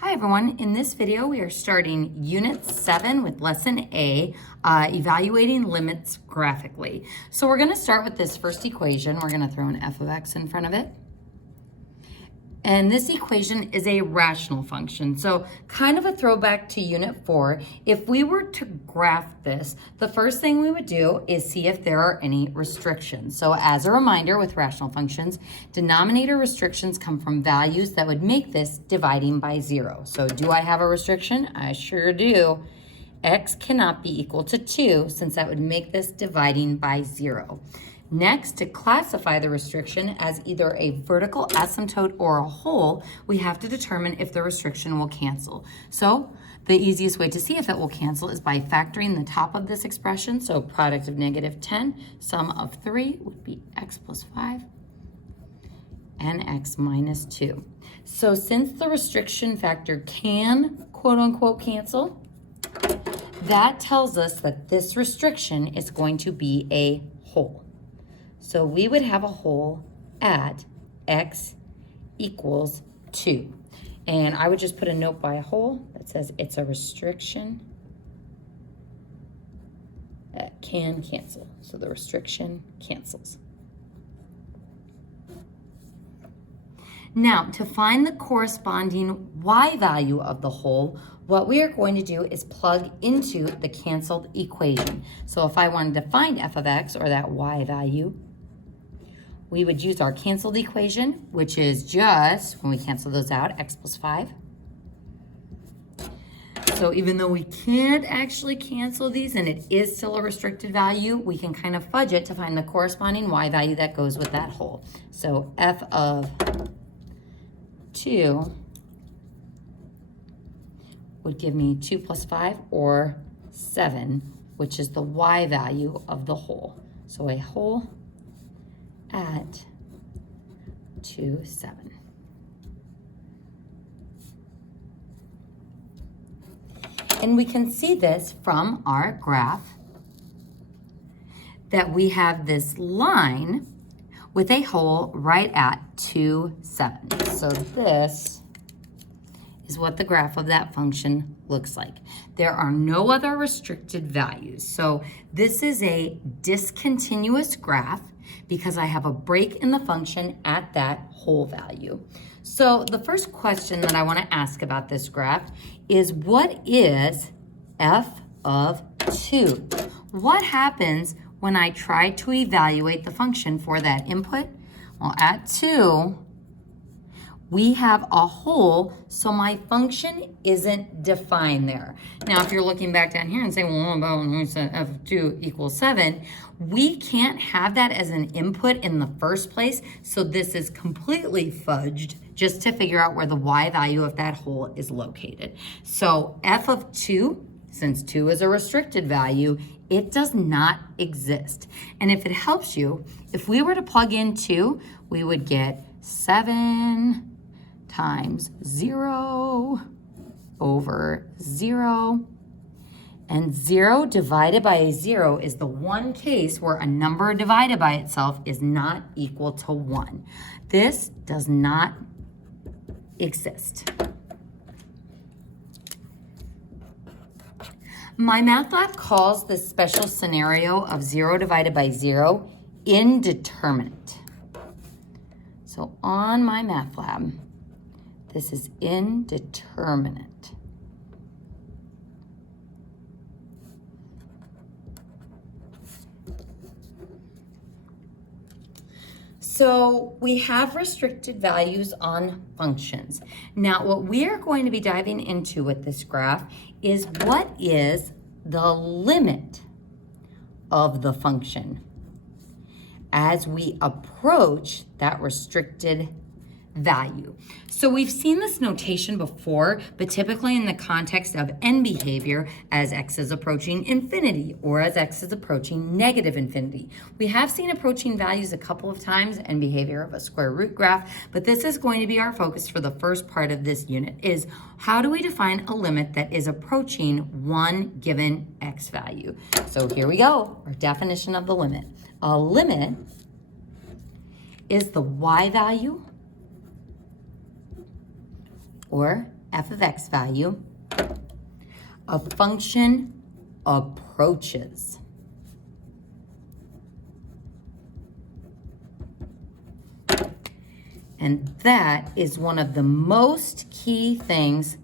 Hi everyone, in this video we are starting Unit 7 with Lesson A, evaluating limits graphically. So we're going to start with this first equation. We're going to throw an f of x in front of it. And this equation is a rational function. So kind of a throwback to Unit 4. If we were to graph this, the first thing we would do is see if there are any restrictions. So as a reminder with rational functions, denominator restrictions come from values that would make this dividing by 0. So do I have a restriction? I sure do. X cannot be equal to 2 since that would make this dividing by 0. Next, to classify the restriction as either a vertical asymptote or a whole, we have to determine if the restriction will cancel. So the easiest way to see if it will cancel is by factoring the top of this expression. So product of negative 10, sum of 3 would be x plus 5 and x minus 2. So since the restriction factor can, quote unquote, cancel, that tells us that this restriction is going to be a whole. So we would have a whole at x equals 2. And I would just put a note by a whole that says it's a restriction that can cancel. So the restriction cancels. Now, to find the corresponding y value of the whole, what we are going to do is plug into the canceled equation. So if I wanted to find f of x, or that y value, we would use our canceled equation, which is just, when we cancel those out, x plus 5. So even though we can't actually cancel these and it is still a restricted value, we can kind of fudge it to find the corresponding y value that goes with that whole. So f of 2 would give me 2 plus 5, or 7, which is the y value of the whole. So a whole at 2, 7. And we can see this from our graph that we have this line with a whole right at 2, 7. So this is what the graph of that function looks like. There are no other restricted values. So this is a discontinuous graph because I have a break in the function at that whole value. So the first question that I want to ask about this graph is, what is f of 2? What happens when I try to evaluate the function for that input? Well, at 2, we have a whole, so my function isn't defined there. Now, if you're looking back down here and saying, well, about when we said f of 2 equals 7, we can't have that as an input in the first place, so this is completely fudged just to figure out where the y value of that whole is located. So f of 2, since 2 is a restricted value, it does not exist. And if it helps you, if we were to plug in 2, we would get 7 times 0 over 0. And 0 divided by a 0 is the one case where a number divided by itself is not equal to 1. This does not exist. My math lab calls this special scenario of 0 divided by 0 indeterminate. So on my math lab, this is indeterminate. So we have restricted values on functions. Now, what we are going to be diving into with this graph is, what is the limit of the function as we approach that restricted value. So we've seen this notation before, but typically in the context of end behavior as x is approaching infinity or as x is approaching negative infinity. We have seen approaching values a couple of times in behavior of a square root graph, but this is going to be our focus for the first part of this unit, is how do we define a limit that is approaching one given x value? So here we go, our definition of the limit. A limit is the y value or f of x value, a function approaches. And that is one of the most key things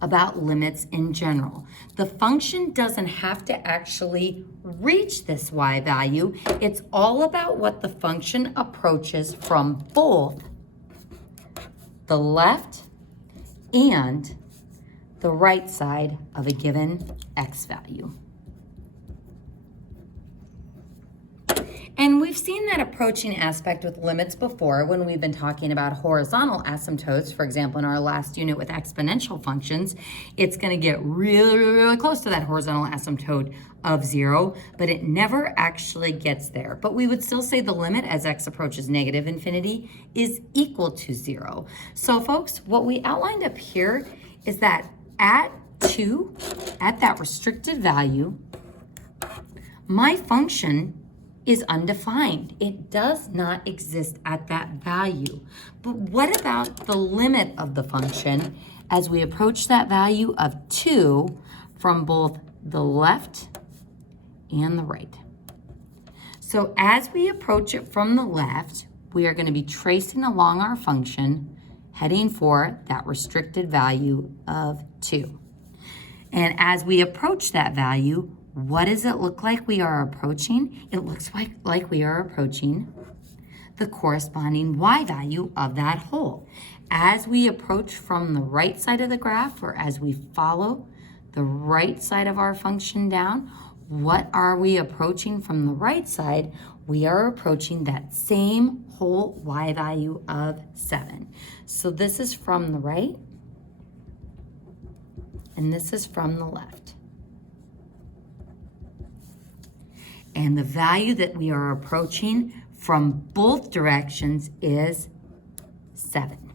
about limits in general. The function doesn't have to actually reach this y value. It's all about what the function approaches from both the left and the right side of a given x value. And we've seen that approaching aspect with limits before when we've been talking about horizontal asymptotes. For example, in our last unit with exponential functions, it's going to get really, really, really close to that horizontal asymptote of 0, but it never actually gets there. But we would still say the limit as x approaches negative infinity is equal to 0. So folks, what we outlined up here is that at that restricted value, my function is undefined. It does not exist at that value. But what about the limit of the function as we approach that value of 2 from both the left and the right? So as we approach it from the left, we are going to be tracing along our function, heading for that restricted value of 2. And as we approach that value, what does it look like we are approaching? It looks like we are approaching the corresponding y value of that hole. As we approach from the right side of the graph, or as we follow the right side of our function down, what are we approaching from the right side? We are approaching that same whole y value of 7. So this is from the right, and this is from the left. And the value that we are approaching from both directions is 7.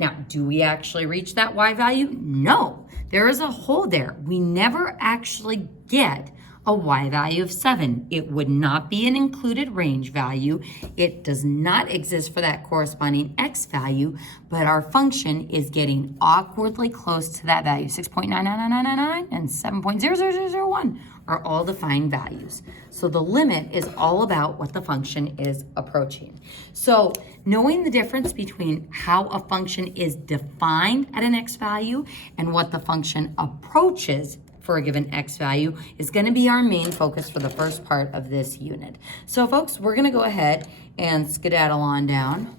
Now, do we actually reach that y value? No, there is a hole there. We never actually get a y value of 7. It would not be an included range value. It does not exist for that corresponding x value, but our function is getting awkwardly close to that value. 6.99999 and 7.00001 are all defined values. So the limit is all about what the function is approaching. So knowing the difference between how a function is defined at an x value and what the function approaches for a given x value is going to be our main focus for the first part of this unit. So folks, we're going to go ahead and skedaddle on down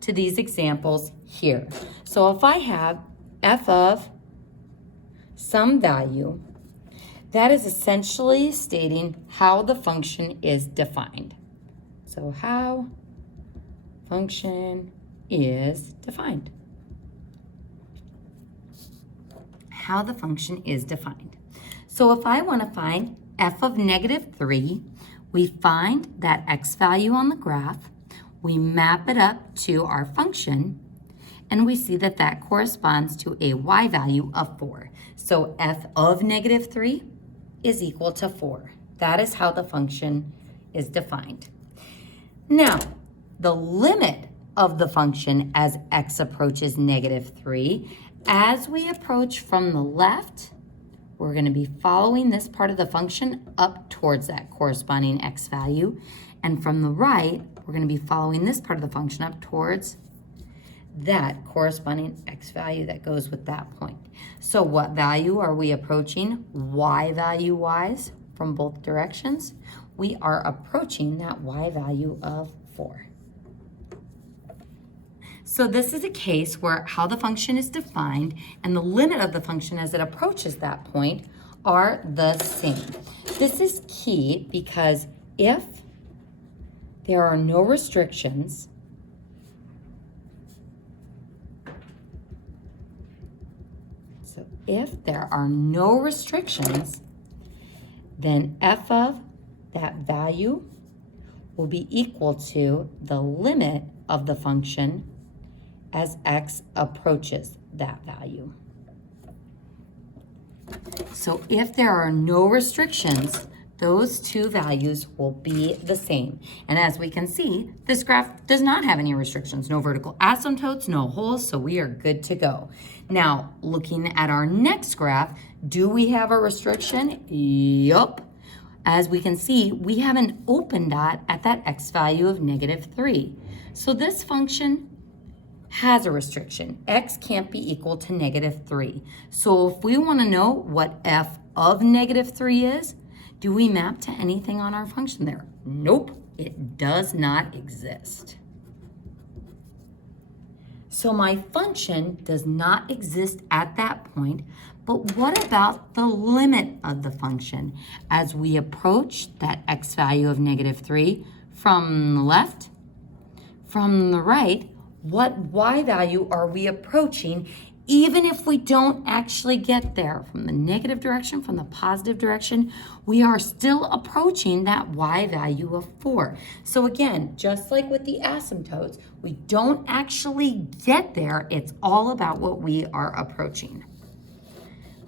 to these examples here. So if I have f of some value, that is essentially stating how the function is defined. So how function is defined. How the function is defined. So if I want to find f of -3, we find that x value on the graph, we map it up to our function, and we see that that corresponds to a y value of 4. So f of -3 is equal to 4. That is how the function is defined. Now, the limit of the function as x approaches -3, as we approach from the left, we're going to be following this part of the function up towards that corresponding x value. And from the right, we're going to be following this part of the function up towards that corresponding x value that goes with that point. So what value are we approaching y value wise from both directions? We are approaching that y value of 4. So this is a case where how the function is defined and the limit of the function as it approaches that point are the same. This is key because if there are no restrictions, then f of that value will be equal to the limit of the function as x approaches that value. So if there are no restrictions, those two values will be the same. And as we can see, this graph does not have any restrictions, no vertical asymptotes, no holes, so we are good to go. Now, looking at our next graph, do we have a restriction? Yup. As we can see, we have an open dot at that x value of -3. So this function has a restriction. X can't be equal to -3. So if we want to know what f of -3 is, do we map to anything on our function there? Nope, it does not exist. So my function does not exist at that point, but what about the limit of the function as we approach that x value of -3 from the left, from the right? What y value are we approaching even if we don't actually get there? From the negative direction, from the positive direction, we are still approaching that y value of 4. So again, just like with the asymptotes, we don't actually get there. It's all about what we are approaching.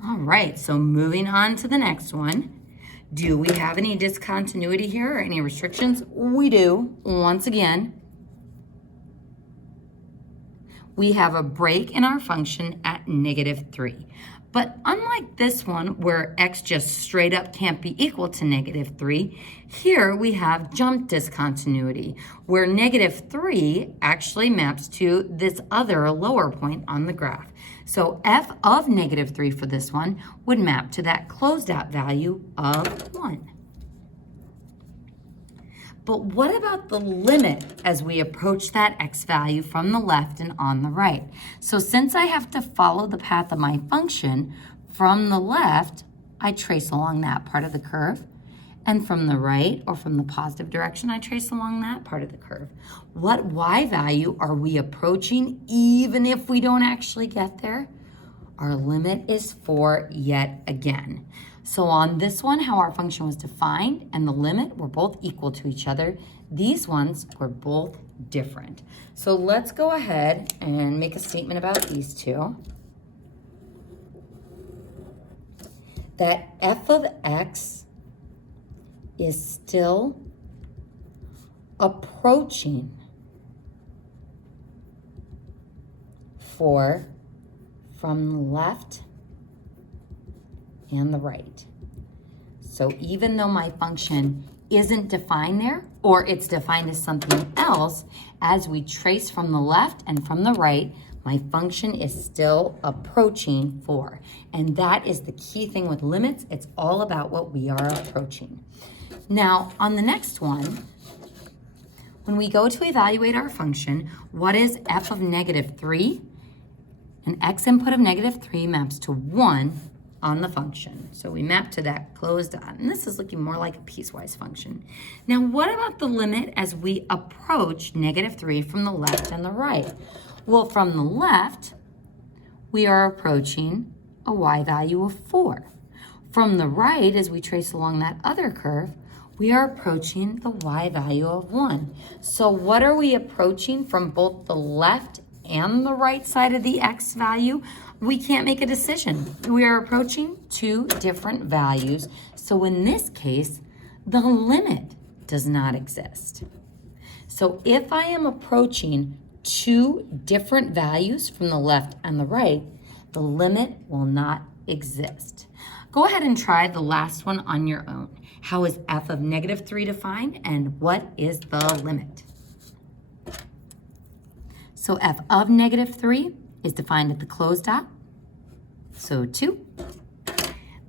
All right, so moving on to the next one. Do we have any discontinuity here or any restrictions? We do, once again. We have a break in our function at -3. But unlike this one where x just straight up can't be equal to -3, here we have jump discontinuity where -3 actually maps to this other lower point on the graph. So f of -3 for this one would map to that closed out value of 1. But what about the limit as we approach that x value from the left and on the right? So since I have to follow the path of my function from the left, I trace along that part of the curve. And from the right or from the positive direction, I trace along that part of the curve. What y value are we approaching even if we don't actually get there? Our limit is 4 yet again. So on this one, how our function was defined and the limit were both equal to each other. These ones were both different. So let's go ahead and make a statement about these two. That f of x is still approaching 4 from the left and the right. So even though my function isn't defined there, or it's defined as something else, as we trace from the left and from the right, my function is still approaching 4. And that is the key thing with limits. It's all about what we are approaching. Now, on the next one, when we go to evaluate our function, what is f of -3? An x input of -3 maps to 1 on the function. So we map to that closed dot, and this is looking more like a piecewise function. Now, what about the limit as we approach -3 from the left and the right? Well, from the left, we are approaching a y value of 4. From the right, as we trace along that other curve, we are approaching the y value of 1. So what are we approaching from both the left and the right side of the x value? We can't make a decision. We are approaching two different values. So in this case, the limit does not exist. So if I am approaching two different values from the left and the right, the limit will not exist. Go ahead and try the last one on your own. How is f of -3 defined, and what is the limit? So f of -3 is defined at the closed dot, so 2.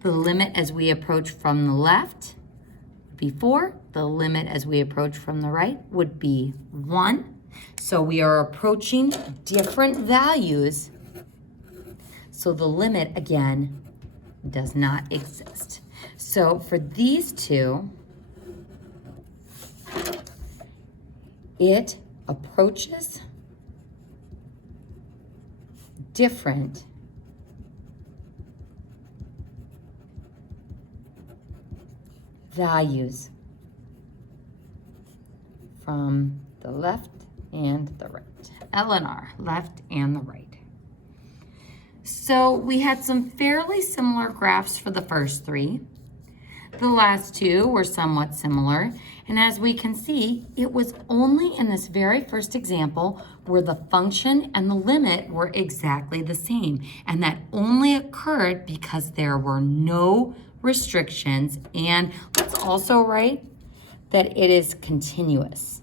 The limit as we approach from the left would be 4. The limit as we approach from the right would be 1. So we are approaching different values. So the limit, again, does not exist. So for these two, it approaches different values from the left and the right. L and R, left and the right. So we had some fairly similar graphs for the first three. The last two were somewhat similar. And as we can see, it was only in this very first example where the function and the limit were exactly the same. And that only occurred because there were no restrictions. And let's also write that it is continuous,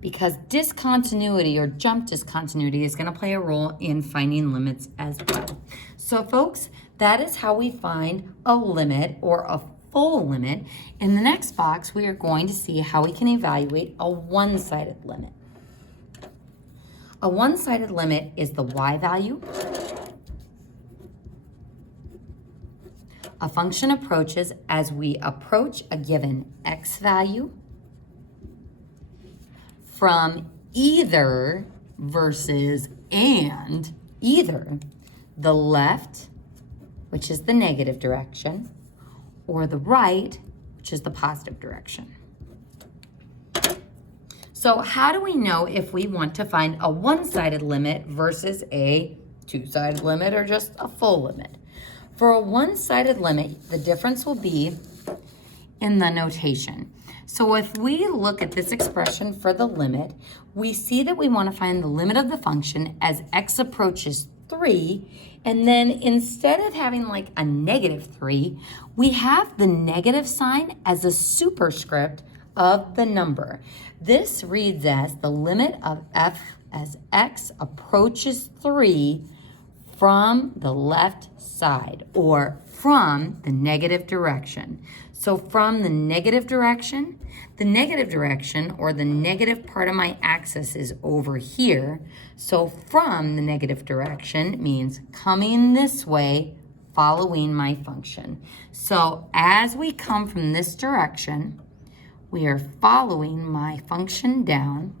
because discontinuity or jump discontinuity is going to play a role in finding limits as well. So folks, that is how we find a limit or a full limit. In the next box, we are going to see how we can evaluate a one-sided limit. A one-sided limit is the y value. A function approaches as we approach a given x value from either versus and either the left, which is the negative direction, or the right, which is the positive direction. So how do we know if we want to find a one-sided limit versus a two-sided limit or just a full limit? For a one-sided limit, the difference will be in the notation. So if we look at this expression for the limit, we see that we want to find the limit of the function as x approaches 3, and then instead of having like a -3, we have the negative sign as a superscript of the number. This reads as the limit of f as x approaches 3 from the left side, or from the negative direction. So from the negative direction or the negative part of my axis is over here. So from the negative direction means coming this way, following my function. So as we come from this direction, we are following my function down.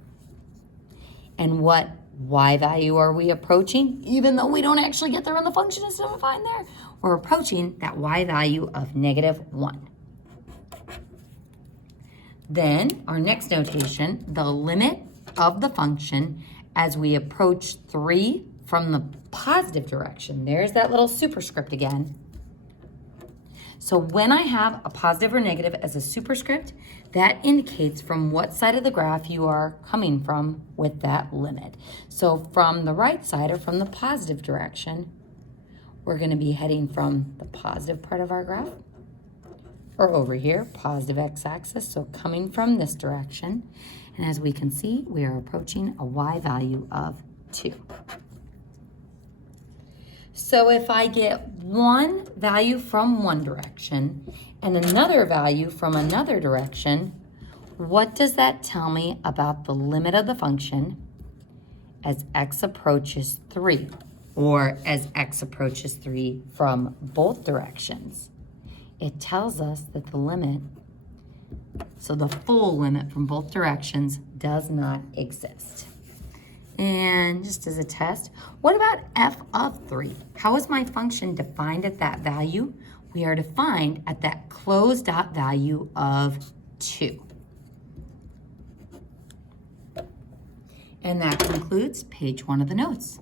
And what y value are we approaching? Even though we don't actually get there on the function, is still defined there. We're approaching that y value of -1. Then our next notation, the limit of the function as we approach 3 from the positive direction. There's that little superscript again. So when I have a positive or negative as a superscript, that indicates from what side of the graph you are coming from with that limit. So from the right side or from the positive direction, we're going to be heading from the positive part of our graph, or over here, positive x-axis, so coming from this direction. And as we can see, we are approaching a y value of 2. So if I get one value from one direction and another value from another direction, what does that tell me about the limit of the function as x approaches 3, or as x approaches 3 from both directions? It tells us that the limit, so the full limit from both directions, does not exist. And just as a test, what about f of 3? How is my function defined at that value? We are defined at that closed dot value of 2. And that concludes page 1 of the notes.